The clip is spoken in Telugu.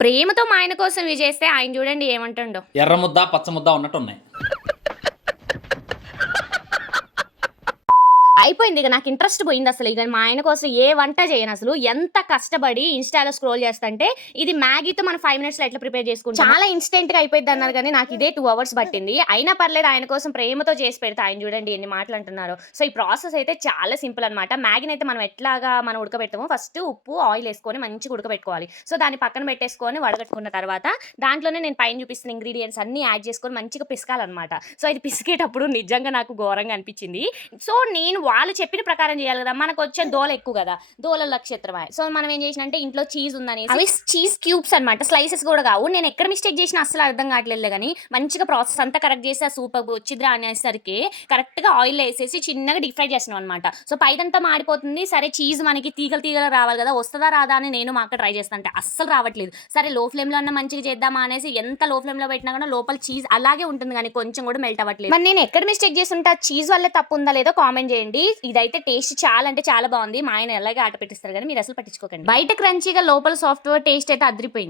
ప్రేమతో మా ఆయన కోసం ఇవి చేస్తే ఆయన చూడండి ఏమంటుండో. ఎర్ర ముద్ద పచ్చ ముద్ద ఉన్నట్టున్నాయి. అయిపోయింది. ఇక నాకు ఇంట్రెస్ట్ పోయింది అసలు. ఇక మా ఆయన కోసం ఏ వంట చేయను అసలు. ఎంత కష్టపడి ఇన్‌స్టాలో స్క్రోల్ చేస్తంటే ఇది మ్యాగీతో మనం 5 మినిట్స్‌లో ఎట్లా ప్రిపేర్ చేసుకుంటాం. చాలా ఇన్‌స్టెంట్‌గా అయిపోయిద్ది అన్నారు కానీ నాకు ఇదే 2 అవర్స్ పట్టింది. అయినా పర్లేదు ఆయన కోసం ప్రేమతో చేసి పెడతా. ఆయన చూడండి ఎన్ని మాటలు అంటున్నారో. సో ఈ ప్రాసెస్ అయితే చాలా సింపుల్ అన్నమాట. మ్యాగీని అయితే మనం ఎట్లాగా ఉడకబెడతామో ఫస్ట్ ఉప్పు, ఆయిల్ వేసుకొని మంచిగా ఉడకబెట్టుకోవాలి. సో దాన్ని పక్కన పెట్టేసుకొని వడగట్టుకున్న తర్వాత దాంట్లోనే నేను పైన చూపిస్తున్న ఇంగ్రీడియెంట్స్ అన్నీ యాడ్ చేసుకొని మంచిగా పిసకాలన్నమాట. సో ఇది పిసికేటప్పుడు నిజంగా నాకు ఘోరంగా అనిపించింది. సో నేను వాళ్ళు చెప్పిన ప్రకారం చేయాలి కదా. మనకు వచ్చే దోల ఎక్కువ కదా, దోల నక్షత్రమే. సో మనం ఏం చేసినంటే ఇంట్లో చీజ్ ఉందని అవి చీజ్ క్యూబ్స్ అనమాట, స్లైసెస్ కూడా కావు. నేను ఎక్కడ మిస్టేక్ చేసినా అసలు అర్థం కావట్లేదు కానీ మంచిగా ప్రాసెస్ అంతా కరెక్ట్ చేసి ఆ సూపర్ వచ్చిద్రా అనేసరికి కరెక్ట్గా ఆయిల్ వేసేసి చిన్నగా డీప్ ఫ్రై చేసినాం అనమాట. సో పైదంతా మాడిపోతుంది. సరే చీజ్ మనకి తీగలు తీగలు రావాలి కదా, వస్తుందా రాదా అని నేను మా అక్క ట్రై చేస్తాను అంటే అస్సలు రావట్లేదు. సరే లో ఫ్లేమ్లో అన్న మంచిగా చేద్దామా అనేసి ఎంత లో ఫ్లేమ్లో పెట్టినా కూడా లోపల చీజ్ అలాగే ఉంటుంది కానీ కొంచెం కూడా మెల్ట్ అవ్వట్లేదు. మరి నేను ఎక్కడ మిస్టేక్ చేస్తుంటే చీజ్ వల్ల తప్పు ఉందా లేదో కామెంట్ చేయండి. ఇదైతే టేస్ట్ చాలా అంటే చాలా బాగుంది. మా ఆయన ఎలాగే ఆట పెట్టిస్తారు కానీ మీరు అసలు పట్టించుకోకండి. బయట క్రంచీగా లోపల సాఫ్ట్వేర్ టేస్ట్ అయితే అదిరిపోయింది.